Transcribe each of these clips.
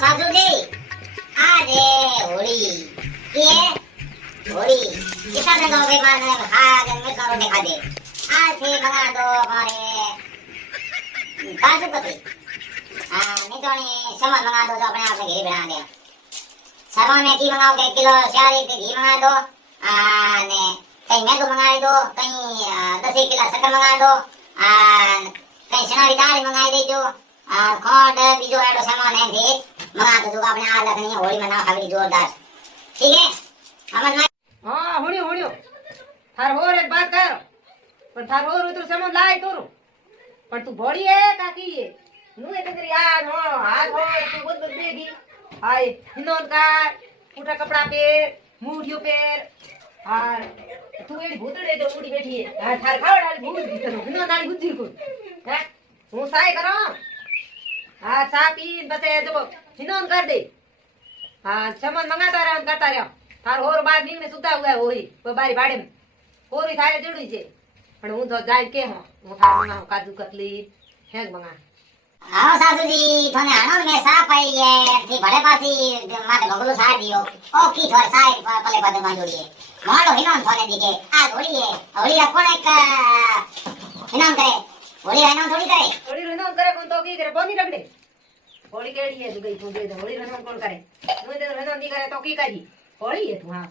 साधु जी आज होली ये होली कितना दिन हो गए माने आज में करो दिखा दे आज से मंगा दो हमारे काजू कतरी नहीं तो सामान मंगा दो जो अपने आप से घी बना दे सामान में घी मंगाओ 1 किलो शादी के घी मंगा दो ने कहीं मैदो मंगा दो कहीं 10 किलो शक्कर मंगा दो कहीं चना की दाल मंगाई देजो खोट बीजो एडो सामान है थे मंगा दो जो अपने आ लगनी होली मना खाली जोरदार ठीक है समझ में हां होणियो थार होर एक बात कर पण थार होर तो सामान लाय तोरो पण तू भोड़ी है काकी है नु ए तेरी यार हो हाथ हो तू बोल देगी हाय हिनोन का पूरा कपड़ा पे मूढ़ियो पेर और तू एडी भूतड़े जो उड़ी बैठी है थार खावड़ वाली भूत दी तनो हिनोन वाली गुज्जी को है हूं साय करो हां चा पी बसे जो हिनोन कर दे हां सामान मंगाता रहो करता रहो थार होर बार नींद में सुता हुआ है होई वो बारी भाड़े में होरी थारे जुड़ी छे पण हूं तो जाय के हूं थार मंगाऊ काजू कतली हेग मंगा हां साधु जी थने आनंद में सा पाई है थी भड़े पासी माटे भगलू सा दियो ओ की थोर साई पले पदे मा जोड़िए मालो हिनोन थने दिखे आ होली है होली अपन एक हिनोन करे होली हिनोन थोड़ी करे होली हिनोन करे कौन तो की करे बोनी रगड़े होली केड़ी है गई तू दे दे होली हिनोन कौन करे तू दे हिनोन नी करे तो की करी होली है तू हां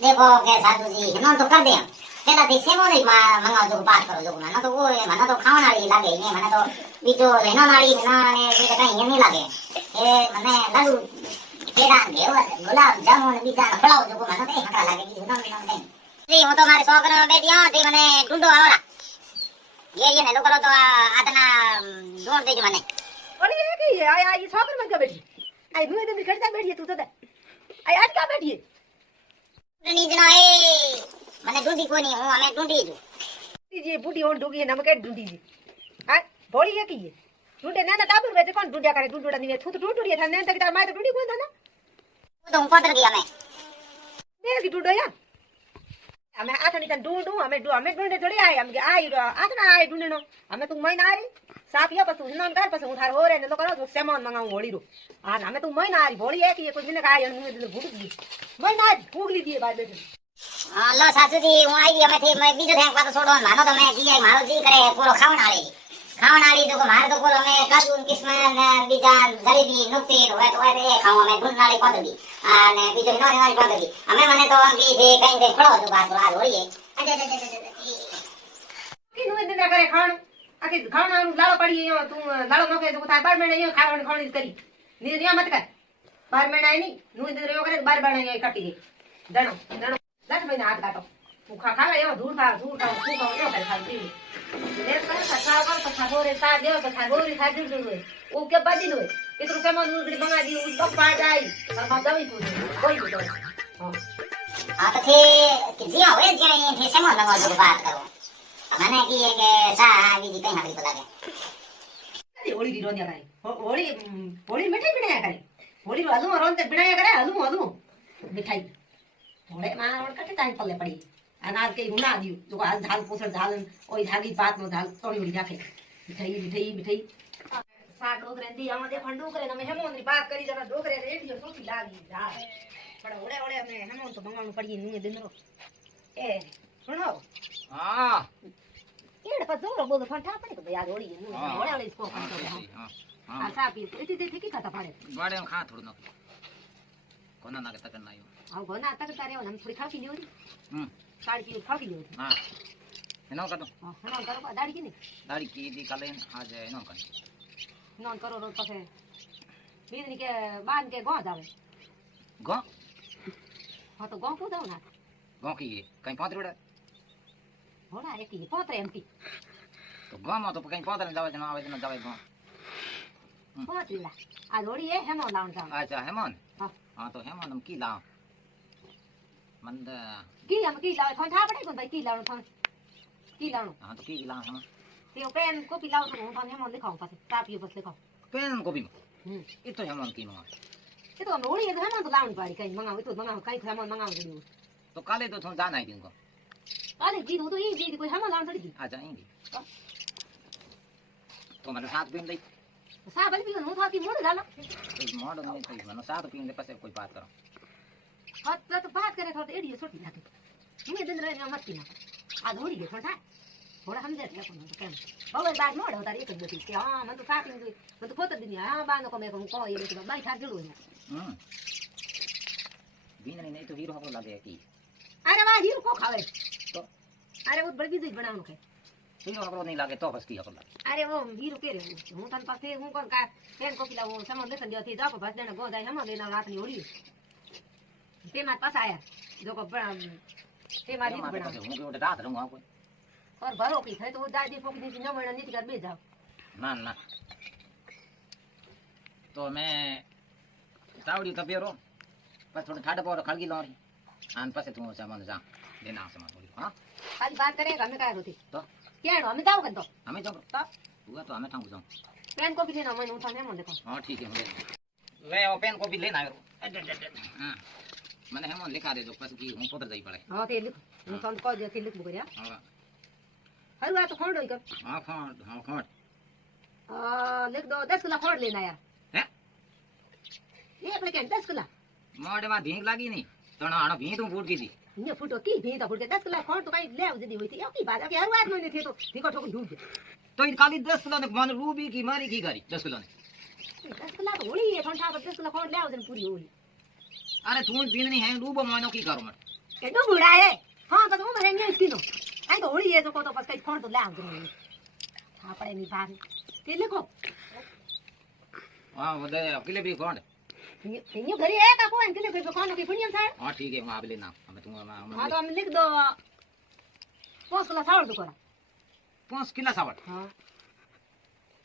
देखो के साधु जी हिनोन तो कर दे तेरा दिसे मो नहीं मंगाओ जो बात करो जो मना तो वो मना तो खाना वाली लागे ये मना तो बीजो हिनोन वाली ना ने ये कहीं नहीं लागे ए मने लड्डू पेड़ा घेवर गुलाब जामुन बीजा फलाओ जो मना तो हकरा लागे कि हिनोन हिनोन नहीं जी वो तो मारे सोकरा बेटी हां ते मने ढूंढो आवरा ये ने लो करो तो आतना ढूंढ दे मने होली है की आई आई सोकर मत बैठी आई नुए दिन खड़ता बैठी तू तो आई आज का बैठी नहीं जना ए मने ढूंढी कोनी हूं हमें ढूंढी जो जी बूढ़ी होन ढूंढी है नमके ढूंढी जी हां भोड़ी है की ढूंढे ना टाबर में कौन ढूंढया करे ढूंढोड़ा नहीं तू तो ढूंढ रही था ने तक तार माय तो ढूंढी कोन था ना वो तो पत्र गया मैं दे की ढूंढो या हमें आथनी तन ढूंढू हमें ढूंढे थोड़ी आई हम आई आथना आई ढूंढनो हमें तू महीना आ रही साफिया पसु हिनन कर पसु उठार हो रे ने तो करो सामान मंगाऊ होली रो आ हमें तू महीना आ रही भोड़ी है कि कोई दिन का आई मुझे भूख दी महीना भूख ली दी बात बैठे हां लो सासू जी हूं आई हमें थे मैं बीजो थे पातो छोड़ो मानो तो मैं की मारो जी करे पूरो खावण वाली जो मार तो पूरो मैं काजू किस्मत बीजा जलेबी नुक्ती होए तो ए खाओ मैं ढूंढ वाली पद दी ने बीजो हिनन वाली पद दी हमें मने तो की थे कहीं से खड़ो जो बात आ होली है की नु दिन करे खाण आके खाना लाड़ो पड़ी यो तू लाड़ो नके जो तार बार में यो खावण खाणी करी निरिया मत कर बार में नहीं नु दिन रे करे बार बार यो कटी दणो लट में हाथ काटो तू खा यो दूर खा तू खा यो कर खा दी ले कर खा कर तो खा रे सा दे तो खा गोरी खा दे ओ के बादी लो इतरो सामान उड़ी मंगा दी उस तो पा जाई पर मैं दवी कोई तो हां आ तो थे कि जिया होए जिया थे सामान मंगाओ जो बात करो मने की है के सा आवी जी कहीं हरी बोला के होली दी रोनिया करे होली मिठाई बनाया करे होली हलू रोन ते बनाया करे हलू मिठाई थोड़े मार कटे टाइम पल्ले पड़ी अनाज के गुना दियो जो हाल झाल पोसर झाल ओई झागी बात नो झाल तोड़ी उड़ी जाके मिठाई साग डोगरे हम दे फंडू करे न हेमोन री बात करी जरा डोगरे रेडियो सोची लागी जा पर ओड़े में हेमोन तो मंगाणु पड़ी नु दिन रो ए सुनो हां केड़ पर जोर बोल फंटा पड़ी तो याद ओड़ी नु ओड़े इसको हां हां सा पी इति दे की खाता पाड़े बाड़े में खा थोड़ न कोना ना के तक ना यो आ गोना तक तारे हम थोड़ी खाकी लियो साड़ी की खाकी लियो हां एनो कर दो हां एनो करो दाढ़ी की नहीं दाढ़ी की दी काले आज एनो कर नॉन करो रोज पसे बीजनी के बांध के गांव जावे गांव हां तो गांव को जाओ ना गांव की कहीं पहुंच रोड़ा होड़ा एक ही पोतरे एमपी तो गांव में तो कहीं पहुंच जावे जना आवे जना जावे गांव पोतला आ रोड़ी है हेमो लाउन जाओ अच्छा हेमन हां हां तो हेमन हम की लाओ मंद की हम की लाओ थन था पड़े को भाई की लाउन हां तो की लाओ हम ते पेन कॉपी लाओ तो हम हेमो लिखाओ पासे तापियो बस लिखाओ पेन को भी ये तो हेमन की मां ये तो रोड़ी है हेमो तो लाउन पड़ी कहीं मंगाओ तो मंगाओ कहीं हेमो मंगाओ दियो तो काले तो थोड़ा जाना है दिन को अरे जी तो ये जी कोई हेमो लाउन थोड़ी आ जाएंगे तो मेरे साथ भी नहीं सा भले पीओ હું થાકી મોડ ડાલો કોઈ મોડો નહીં થઈ મને સારું પીને પછી કોઈ વાત કરો હત તો બાત કરે તો એડી છોટી લાગે હું દિન રહે મત પીના આ દોડી ગયો થોડા થોડા સમજે છે કોણ તો કેમ હવે બાદ મોડ હોતા એક જ બધી કે હા મને તો સાકી મને તો ખોત દીની હા બાનો કોમે કોમ કો એ તો બાઈ થાક જડો બીને નહીં તો હીરો હકો લાગે કી અરે વાહ હીરો કો ખાવે તો અરે वो बड़ी चीज बनावनो के હીરો હકો નહીં લાગે તો બસ કી હકો લાગે अरे वो हीरो के रे હું તન પાસે હું કોણ કા પેન કોપી લાવો સમો લેસન જો થી જાકો બસ દેને ગો જાય હમ લેના રાત ની હોડી તે માર પાસ આયા જો કો તે મારી બનાવ હું કે રાત રહું આ કોઈ और भरो की થાય તો દાદી ફોકી દી ન મળે નીચ કર બે જાવ ના ના તો મેં તાવડી કપેરો પછી થોડું ઠાડ પર ખળગી લો આન પાસે તું સામાન જા દેના સામાન થોડી હા ખાલી बात करे हमें काय होती તો કેણો અમે જાવ કન તો અમે જાવ તો हुआ तो हमें ठाऊं जाऊं પેન કોપી લેના મને ઉઠા ને મને देखो हाँ ठीक है ले वो पेन कॉपी लेना है हाँ मैंने हम लिखा दे जो बस की हम पोतर जाई पड़े हां ते लिख હું તન કો જે થી लिख मुकरिया हाँ हरवा तो खोड़ होई कर हाँ खोट लिख दो 10 किलो खोड़ लेना यार हैं ये अपने के 10 किलो मोड़े में भींग लगी नहीं तो ना आना भींग तू फूट गई थी ने फुटो की भी तो फुट के 10 किलो खोड़ तो कहीं ले आउ जदी हुई थी यो की बात है कि हर बात में थे तो ठिको ठोक ढूंढ तो इन खाली 10 किलो ने मान रूबी की मारी की करी 10 किलो ने 10 किलो तो होली है ठंडा पर 10 किलो खोड़ ले आउ जन पूरी होली अरे तू पीन नहीं है रूबो मानो की करो मत के दो बुढ़ा है हां तो मैं रहेंगे इसकी तो आई तो होली है तो को तो बस कहीं खोड़ तो ले आउ जन आपड़े नहीं बात ते लिखो हाँ वो दे अकेले भी कौन ये घरी है का कोई के लिए खोड़ की पुण्यम था हाँ ठीक है वहां पे लेना हमें तुम हां तो हम लिख दो 5 किलो चावल दुकोरा 5 किलो सावट हां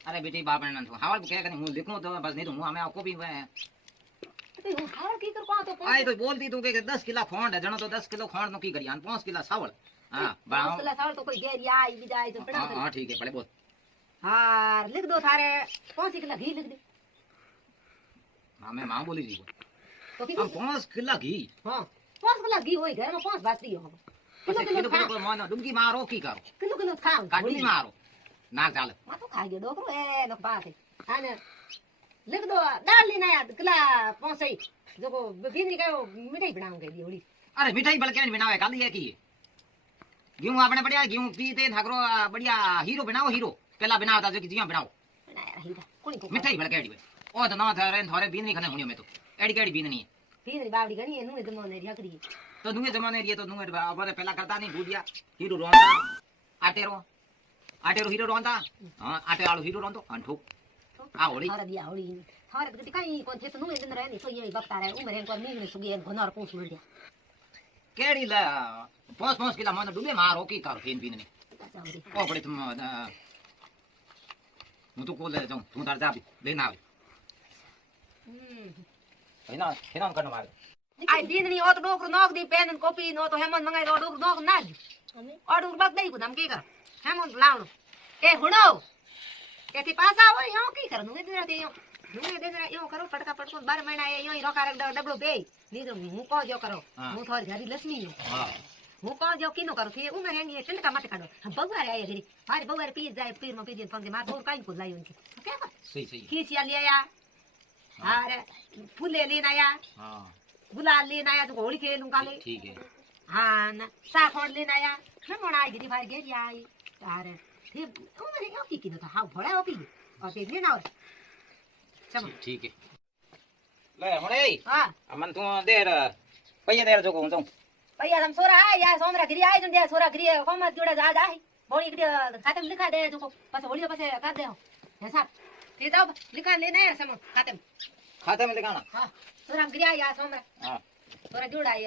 अरे बेटी बाप ने ना हावल क्या करनी हूं लिखूं तो बस नहीं तो हूं हमें आपको भी तो हार की कर को तो आई तो बोलती तू के 10 किलो खोंड है जनो तो 10 किलो खोंड नो की करी 5 किलो सावल हां बाव किलो चावल तो कोई गेरिया आई भी जाए तो बड़ा हां ठीक है पहले बोल हां लिख दो थारे 5 किलो घी लिख दे हां मैं मां बोली थी तो ठीक हम 5 किलो घी हां 5 किलो घी होई घर में 5 बाती हो किलो किलो मानो डुबकी मारो की करो किलो खाओ काटली मारो नाक डाल मा तो खा गयो डोकरो ए नो बात है आने लिख दो दाल लेना यार किला 5 ही जो को बिजली का मिठाई बनाऊंगे ये होली अरे मिठाई बल के बनावे काली है की गेहूं आपने बढ़िया गेहूं पीते ठाकरो बढ़िया हीरो बनाओ हीरो पहला बनाओ था जो कि जिया बनाओ बनाया हीरा कोनी को मिठाई बल के ओ तो ना थारे थारे बीन नहीं खाने हुनियो में तो एड़ी केड़ी बीन नहीं फिर बावड़ी गनी है नुए दमो ने रिया करी तो नुए जमाने रिए तो नुए बाबा पहला करता नहीं भूलिया हीरो रोंदा आटेरो हीरो रोंदा हां आटे वालो हीरो रोंदो अंठो आ होली थारा दिया होली थारे गति कहीं कोन थे तो नुए दिन रहे नहीं तो ये बकता रहे उम्र को नींद में सुगे घनर पूछ मिल गया केड़ी ला 5 किलो मन डुबे मारो की कर फेन बीन ने ओ बड़े तुम હું તો કોલે જાઉં તું તાર જા લેના આવે હેના કનો મારે आई दिन नहीं हो तो डोकर नोक दी पेन कॉपी नो तो हेमन मंगाई दो डोकर नोक ना दी और डोकर बक दई को हम की कर हेमन लावनो ए हुडो के थी पासा हो यो की कर नुए दे दे यो नुए दे दे यो करो पटका पटको 12 महीना यो ही रोका रख डबलो बे नी तो मु को जो करो मु थोड़ी घरी लक्ष्मी नो हां मु को जो किनो करो थे उमर हेंगी टिंड का मत काडो हम बगुआ रे घरी मारे बगुआ रे पी जाए पीर नो पी दिन पंगे मार बोल काई को लाई उनके क्या कर सही सही खीसिया ले आया अरे फूले लेना आया हां गुलाल लेना आया तो होली खेलूंगा ले ठीक है हाँ ना साखोड़ लेना आया हम आई गिरी भाई गेली आई अरे फिर उमर यो की किनो था हां भड़ा ओपी और ते लेना और चलो ठीक है ले होने हां मन तू देर पैया देर जो को जाऊं भैया हम सोरा आए या सोमरा गिरी आई जन दे सोरा गिरी कोम जोड़ा जा जा बोली गिरी खाते में लिखा दे जो बस होली बस कर दे ऐसा ये तो लिखा लेना है सम खाते में खाते में लिखाना हां सोरा गिरी आई या सोमरा हां सोरा जोड़ा आई